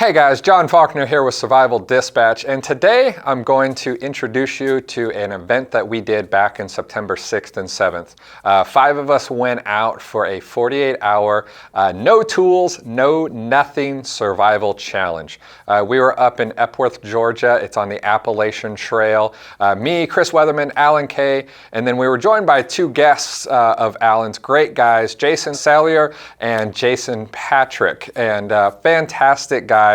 Hey guys, John Faulkner here with Survival Dispatch, and today I'm going to introduce you to an event that we did back in September 6th and 7th. 5 of us went out for a 48-hour, no tools, no nothing survival challenge. We were up in Epworth, Georgia. It's on the Appalachian Trail. Me, Chris Weatherman, Alan Kay, and then we were joined by 2 guests of Alan's, great guys, Jason Sallier and Jason Patrick, and fantastic guys.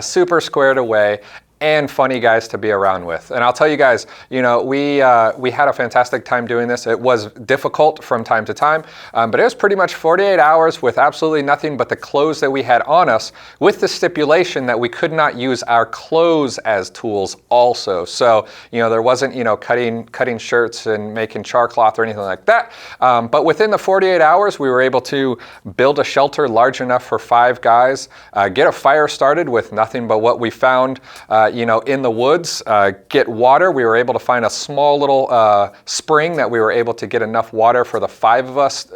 Super squared away and funny guys to be around with. And I'll tell you guys, you know, we had a fantastic time doing this. It was difficult from time to time, but it was pretty much 48 hours with absolutely nothing but the clothes that we had on us, with the stipulation that we could not use our clothes as tools also. So, you know, there wasn't, you know, cutting shirts and making char cloth or anything like that. But within the 48 hours, we were able to build a shelter large enough for 5 guys, get a fire started with nothing but what we found you know, in the woods, get water. We were able to find a small little spring that we were able to get enough water for the 5 of us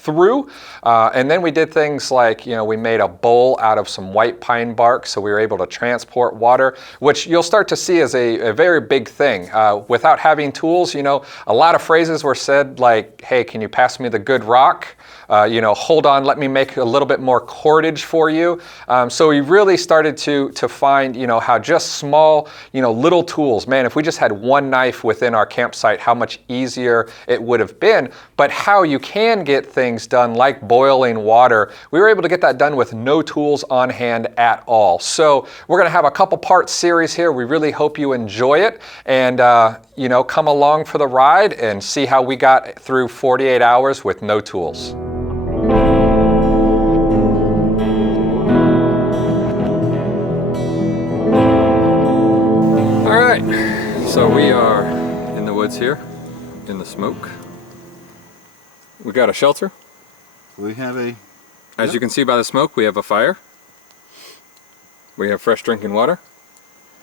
through. And then we did things like, you know, we made a bowl out of some white pine bark, so we were able to transport water, which you'll start to see as a very big thing. Without having tools, you know, a lot of phrases were said like, hey, can you pass me the good rock? You know, hold on, let me make a little bit more cordage for you. So we really started to find, you know, how just small, you know, little tools, man, if we just had one knife within our campsite, how much easier it would have been. But how you can get things done like boiling water, we were able to get that done with no tools on hand at all. So we're going to have a couple part series here. We really hope you enjoy it, and you know, come along for the ride and see how we got through 48 hours with no tools. So we are in the woods here, in the smoke. We got a shelter. We have a... As you can see by the smoke, we have a fire. We have fresh drinking water.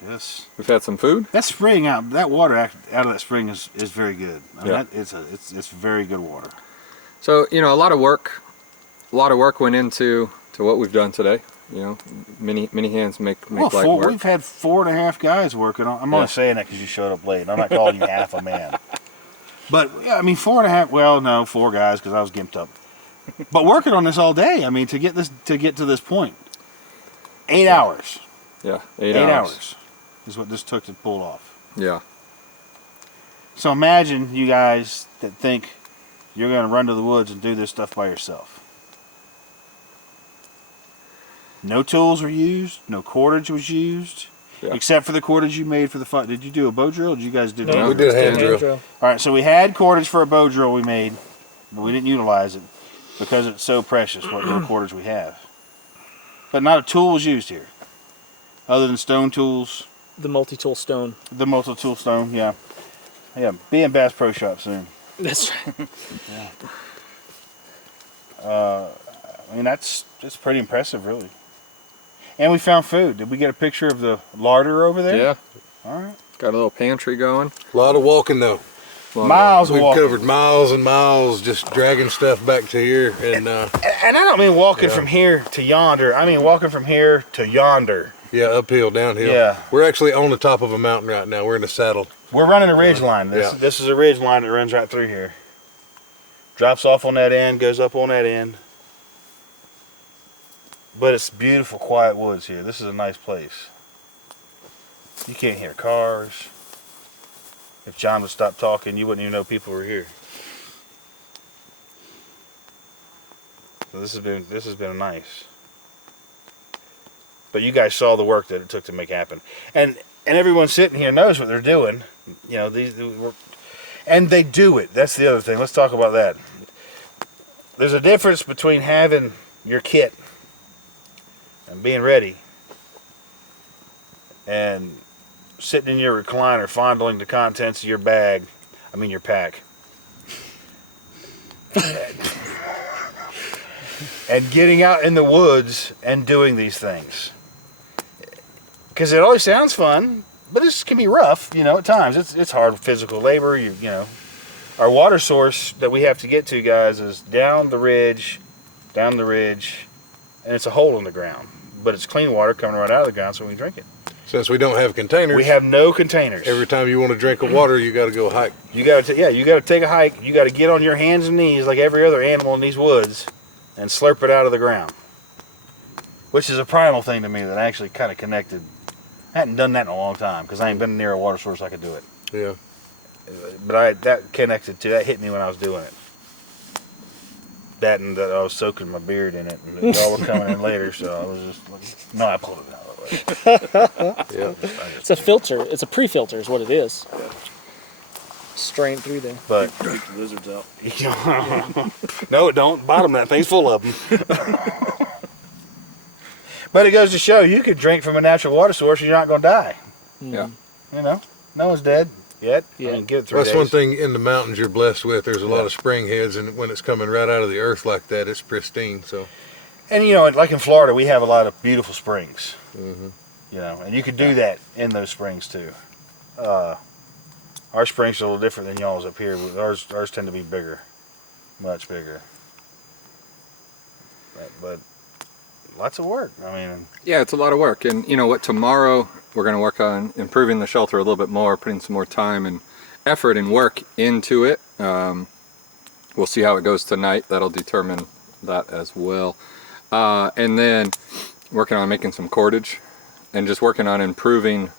Yes. We've had some food. That spring that water out of that spring is very good. I mean, yeah. It's very good water. So, you know, a lot of work went into what we've done today. You know, many hands make light work. We've had 4.5 guys working on. I'm only saying that because you showed up late. I'm not calling you half a man. But yeah, I mean 4.5. Well, no, 4 guys because I was gimped up. But working on this all day. I mean, to get to this point, 8 hours. Yeah, 8 hours is what this took to pull off. Yeah. So imagine you guys that think you're going to run to the woods and do this stuff by yourself. No tools were used, no cordage was used, except for the cordage you made for the fire. Did you do a bow drill, or did you guys do No, we did a hand drill. All right, so we had cordage for a bow drill we made, but we didn't utilize it because it's so precious what little cordage we have. But not a tool was used here, other than stone tools. The multi-tool stone. The multi-tool stone, yeah. Yeah, be in Bass Pro Shop soon. That's right. I mean, that's pretty impressive, really. And we found food. Did we get a picture of the larder over there? Yeah. All right. Got a little pantry going. A lot of walking though. Miles of We've walking. covered miles and miles just dragging stuff back to here. And I don't mean walking from here to yonder. I mean walking from here to yonder. yeah, uphill, downhill. Yeah. We're actually on the top of a mountain right now. We're in the saddle. We're running a ridge line. Yeah. This is a ridge line that runs right through here. Drops off on that end, goes up on that end. But it's beautiful, quiet woods here. This is a nice place. You can't hear cars. If John would stop talking, you wouldn't even know people were here. So this has been nice. But you guys saw the work that it took to make happen, and everyone sitting here knows what they're doing. You know, and they do it. That's the other thing. Let's talk about that. There's a difference between having your kit and being ready and sitting in your recliner fondling the contents of your bag, your pack, and getting out in the woods and doing these things. Because it always sounds fun, but this can be rough, you know, at times. It's hard physical labor, you know. Our water source that we have to get to, guys, is down the ridge, and it's a hole in the ground. but it's clean water coming right out of the ground, so we can drink it. Since we don't have containers, We have no containers. every time you want to drink a water, you got to go hike. You got to, you got to take a hike. You got to get on your hands and knees like every other animal in these woods, and slurp it out of the ground. Which is a primal thing to me that I actually kind of connected. I hadn't done that in a long time because I ain't been near a water source I could do it. Yeah. But that connected to that hit me when I was doing it. That and that I was soaking my beard in it, and y'all were coming in later, so I was just like, no, I pulled it out. Yeah. It's a filter. It's a pre-filter is what it is. Strain through there. But Keep the lizards out. no, it don't. Bottom that thing's full of them. But it goes to show you could drink from a natural water source and you're not going to die. Yeah. You know, no one's dead yet. Yeah. I mean, give it 3 That's days. one thing in the mountains you're blessed with. There's a lot Yeah. of spring heads, and when it's coming right out of the earth like that, it's pristine. So And you know, like in Florida, we have a lot of beautiful springs. Mm-hmm. You know, and you could do that in those springs too. Our springs are a little different than y'all's up here. Ours tend to be bigger, much bigger. But lots of work. I mean, Yeah, it's a lot of work. And you know what, tomorrow we're going to work on improving the shelter a little bit more, putting some more time and effort and work into it. We'll see how it goes tonight. That'll determine that as well. And then working on making some cordage and just working on improving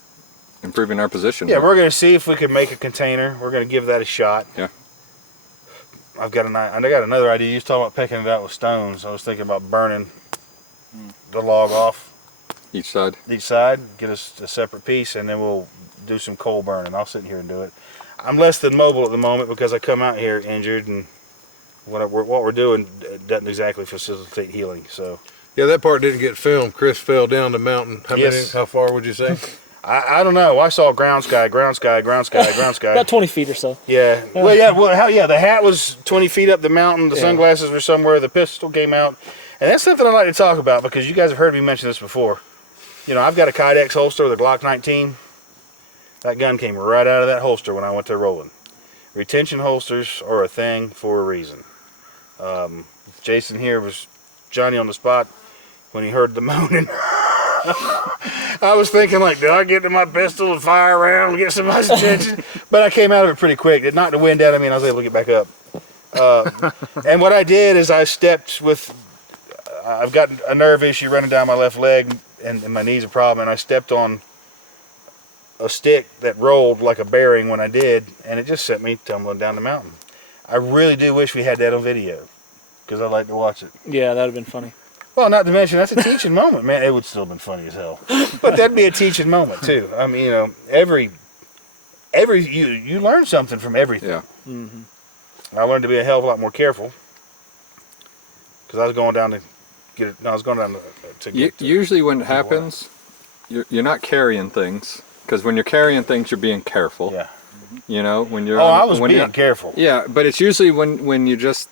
our position. yeah, we're going to see if we can make a container. We're going to give that a shot. Yeah. I got another idea. You was talking about picking it out with stones. I was thinking about burning the log off Each side. each side, get us a separate piece, and then we'll do some coal burning. I'll sit here and do it. I'm less than mobile at the moment because I come out here injured, and what we're doing doesn't exactly facilitate healing. So yeah, that part didn't get filmed. Chris fell down the mountain. Yes. How far would you say? I don't know. I saw ground sky. About 20 feet or so. Yeah. Well, the hat was 20 feet up the mountain. The sunglasses were somewhere. The pistol came out. And that's something I'd like to talk about because you guys have heard me mention this before. You know, I've got a Kydex holster with a Glock 19. That gun came right out of that holster when I went there rolling. Retention holsters are a thing for a reason. Jason here was Johnny on the spot when he heard the moaning. I was thinking, like, did I get to my pistol and fire around and get somebody's attention? But I came out of it pretty quick. It knocked the wind out of me and I was able to get back up. And what I did is I stepped with, I've got a nerve issue running down my left leg and my knee's a problem, and I stepped on a stick that rolled like a bearing when I did, and it just sent me tumbling down the mountain. I really do wish we had that on video because I'd like to watch it. Yeah, that would have been funny. Well, not to mention, that's a teaching moment, man. It would still have been funny as hell. But that'd be a teaching moment, too. I mean, you know, you learn something from everything. Yeah. Mm-hmm. I learned to be a hell of a lot more careful because I was going down to get it. No, I was going down to get to Usually when it happens, you're not carrying things, because when you're carrying things, you're being careful. Yeah. You know, when you're. Oh, I was when being you're- careful. Yeah, but it's usually when you're just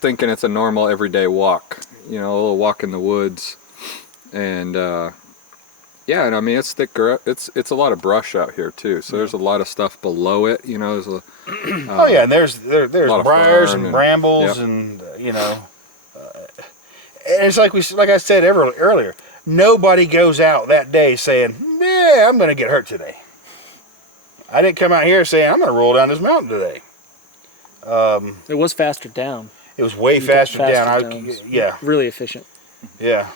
thinking it's a normal everyday walk. You know, a little walk in the woods, and yeah, and I mean it's thicker. It's a lot of brush out here too. So there's a lot of stuff below it. You know, there's a. Oh yeah, and there's lot of briars fern and and- brambles yep. and you know, and it's like I said earlier. Nobody goes out that day saying, "Yeah, I'm going to get hurt today." I didn't come out here saying, "I'm going to roll down this mountain today." It was faster down. It was way You took faster down. faster Yeah, Really efficient. yeah.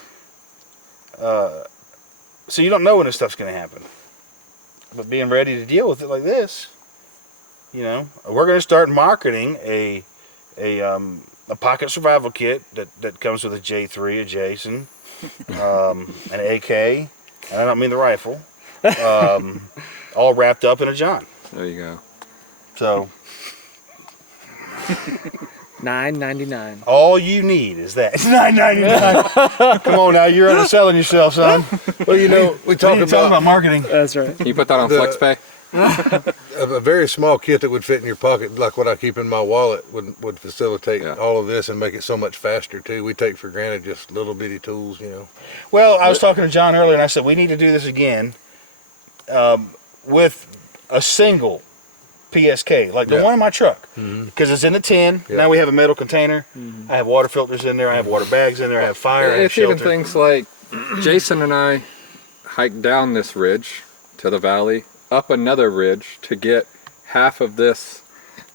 So you don't know when this stuff's going to happen, but being ready to deal with it like this, you know, we're going to start marketing a pocket survival kit that comes with a J3, a Jason, an AK, and I don't mean the rifle, all wrapped up in a John. There you go. So $9.99. all you need is that. It's $9.99. Come on now, you're underselling yourself, son. Well, you know, we talk Talking about about marketing. That's right. Can you put that on The- FlexPay? a very small kit that would fit in your pocket, like what I keep in my wallet, would facilitate Yeah. all of this and make it so much faster too. We take for granted just little bitty tools, you know. Well, I was talking to John earlier, and I said we need to do this again with a single PSK, like the Yeah. one in my truck, because it's in the tin. Yeah. Now we have a metal container. I have water filters in there. I have water bags in there. I have fire. I have It's even shelter. things like Jason and I hiked down this ridge to the valley, up another ridge to get half of this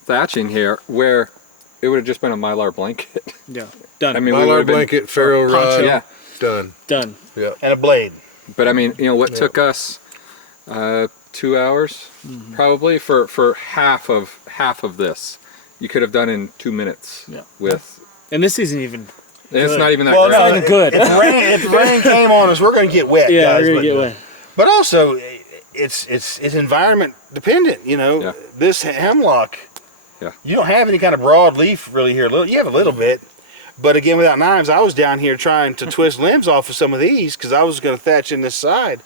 thatching here, where it would have just been a Mylar blanket. Yeah. Done. I mean, we Mylar would've been- blanket, ferro rod, Yeah, done. Done. Yeah. And a blade. but I mean, you know, what took us 2 hours probably for half of this, you could have done in 2 minutes. Yeah. With, And this isn't even. and it's Good. not even that Well, great. not even good. If the rain came on us, we're going to get wet, Yeah, guys. we're gonna but, get wet. But also, it's environment dependent. You know, Yeah. this hemlock. Yeah. You don't have any kind of broad leaf really here. You have a little bit, but again, without knives, I was down here trying to twist limbs off of some of these because I was going to thatch in this side.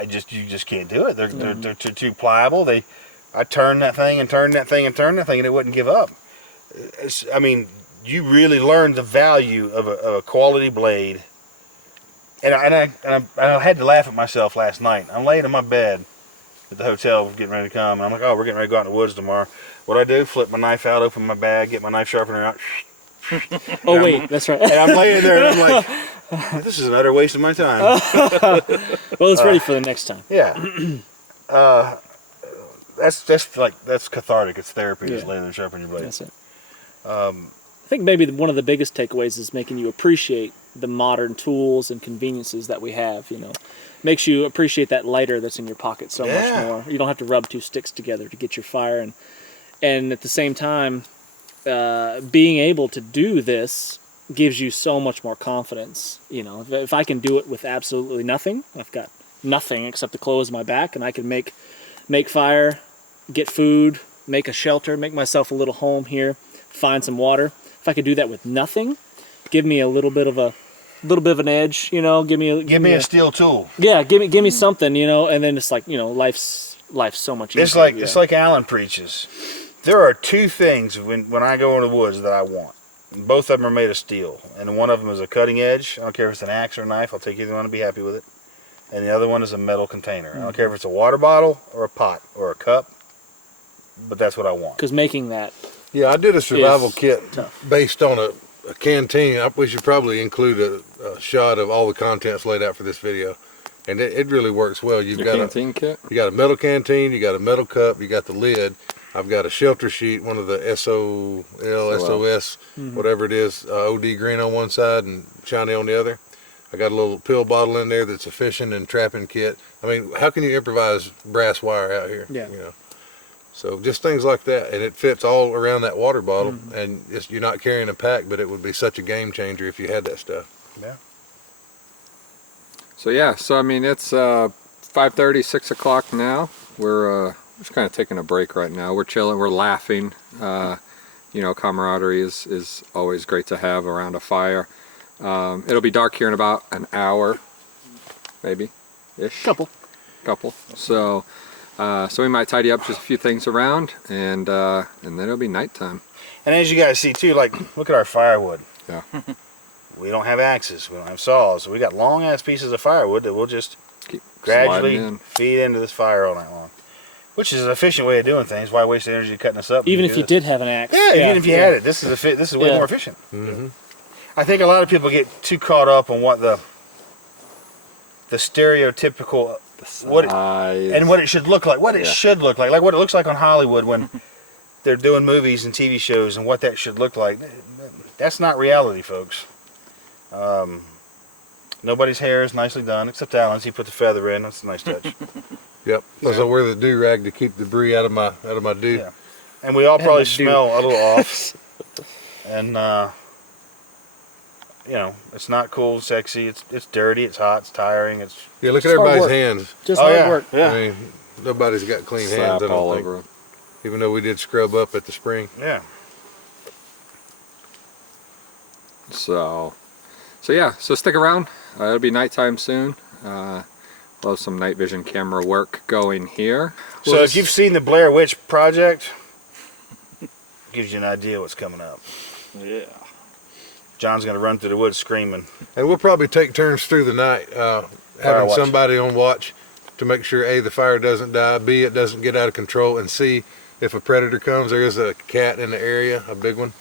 You just can't do it. They're too pliable. I turned that thing and turned that thing and turned that thing, and it wouldn't give up. I mean, you really learn the value of a quality blade. And I had to laugh at myself last night. I'm laying in my bed at the hotel, getting ready to come, and I'm like, oh, we're getting ready to go out in the woods tomorrow. What I do? Flip my knife out, open my bag, get my knife sharpener out. Oh, wait, that's right. And I'm laying there, and I'm like, this is an utter waste of my time. Well, it's ready for the next time. Yeah. That's cathartic. It's therapy. Just Yeah. laying there and sharpening your blade. That's it. I think maybe one of the biggest takeaways is making you appreciate the modern tools and conveniences that we have. You know, makes you appreciate that lighter that's in your pocket so Yeah. much more. You don't have to rub two sticks together to get your fire, and at the same time, being able to do this gives you so much more confidence. You know, if I can do it with absolutely nothing, I've got nothing except the clothes on my back, and I can make fire, get food, make a shelter, make myself a little home here, find some water. If I could do that with nothing, give me a little bit of an edge, you know, give me a steel tool. yeah, give me something, you know, and then it's like, you know, life's so much easier. It's like Alan preaches. There are two things when I go into the woods that I want. Both of them are made of steel, and one of them is a cutting edge. I don't care if it's an axe or a knife. I'll take either one and be happy with it. And the other one is a metal container. I don't care if it's a water bottle or a pot or a cup, but that's what I want. Because making that, Yeah, I did a survival It's kit tough. based on a canteen. We should probably include a shot of all the contents laid out for this video. And it really works well. You've Your got canteen kit? you got a metal canteen, you got a metal cup, you got the lid. I've got a shelter sheet, one of the SOL, SOS, whatever it is, OD green on one side and shiny on the other. I got a little pill bottle in there that's a fishing and trapping kit. I mean, how can you improvise brass wire out here? Yeah. You know. So just things like that, and it fits all around that water bottle, and you're not carrying a pack, but it would be such a game changer if you had that stuff. Yeah. So yeah, so I mean, it's 5:30, 6 o'clock now. We're just kind of taking a break right now. We're chilling, we're laughing. You know, camaraderie is always great to have around a fire. It'll be dark here in about an hour, maybe, ish. couple. So we might tidy up just a few things around, and then it'll be nighttime. And as you guys see too, like, look at our firewood. Yeah. We don't have axes. We don't have saws. So we got long ass pieces of firewood that we'll just Keep gradually sliding in. feed into this fire all night long. Which is an efficient way of doing things. Why waste energy cutting this up? Even when if do you this? did have an axe. Yeah, even if you had it, this is way Yeah. more efficient. I think a lot of people get too caught up on what the stereotypical what it should look like. What it should look like what it looks like on Hollywood when they're doing movies and TV shows, and what that should look like. That's not reality, folks. Nobody's hair is nicely done except Alan's. He put the feather in. That's a nice touch. Yep. Plus I wear the do-rag to keep debris out of my do. Yeah. And we all probably the do. smell a little off. And you know, it's not cool, sexy. It's dirty. It's hot. It's tiring. It's Yeah, look at It's hard everybody's work. hands. Just oh hard yeah, work. yeah, I mean, nobody's got clean hands, Slap I don't all think. over 'em. Even though we did scrub up at the spring. yeah. So yeah, so stick around. It'll be nighttime soon. We'll have some night vision camera work going here. So if you've seen the Blair Witch Project, gives you an idea what's coming up. Yeah. John's gonna run through the woods screaming. And we'll probably take turns through the night, having watch. somebody on watch to make sure A, the fire doesn't die, B, it doesn't get out of control, and C, if a predator comes, there is a cat in the area, a big one.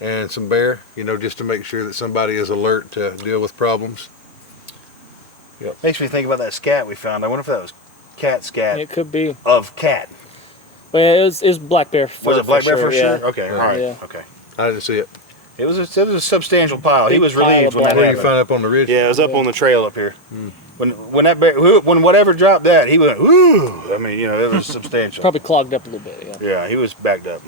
and some bear, just to make sure that somebody is alert to deal with problems. Yep. Makes me think about that scat we found. I wonder if that was cat scat It could be. of cat. Well, it was black bear. Was it black bear for sure? Yeah. Okay, all right, Yeah. okay. I didn't see it. It was a substantial pile. He Big was pile relieved of when that black Where you happened. find up on the ridge? Yeah, it was up on the trail up here. When whatever dropped that, he went woo. I mean, it was substantial. Probably clogged up a little bit. Yeah. Yeah, he was backed up.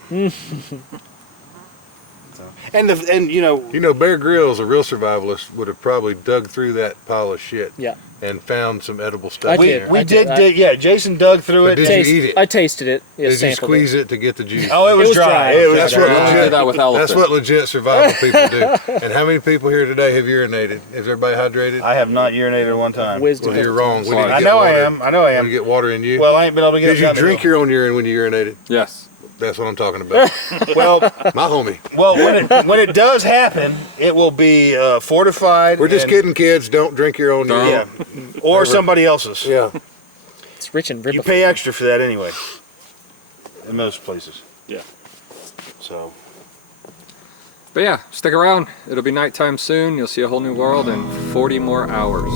And Bear Grylls, a real survivalist, would have probably dug through that pile of shit Yeah. and found some edible stuff. I in did. there. we I did, did. yeah. Jason dug through But it. did you eat it? I tasted it. Yeah, Did you sampled squeeze it to get the juice? Oh, it was was dry. dry. It was That's dry. what We only legit. did that with elephant. That's what legit survival people do. And how many people here today have urinated? Is everybody hydrated? I have not urinated one time. Whizzed a Well, you're couple wrong. times. We need to I get know I water. am. I know I We am. need to get water in you. Well, I ain't been able to get Did it you down the drink hill. your own urine when you urinated? Yes. That's what I'm talking about. Well, My homie. when it does happen, it will be fortified. We're just and- kidding, kids. Don't drink your own urine. Yeah, or somebody else's. Yeah. It's rich in You ribophlavin. pay extra for that anyway. In most places. Yeah. So. But yeah, stick around. It'll be nighttime soon. You'll see a whole new world in 40 more hours.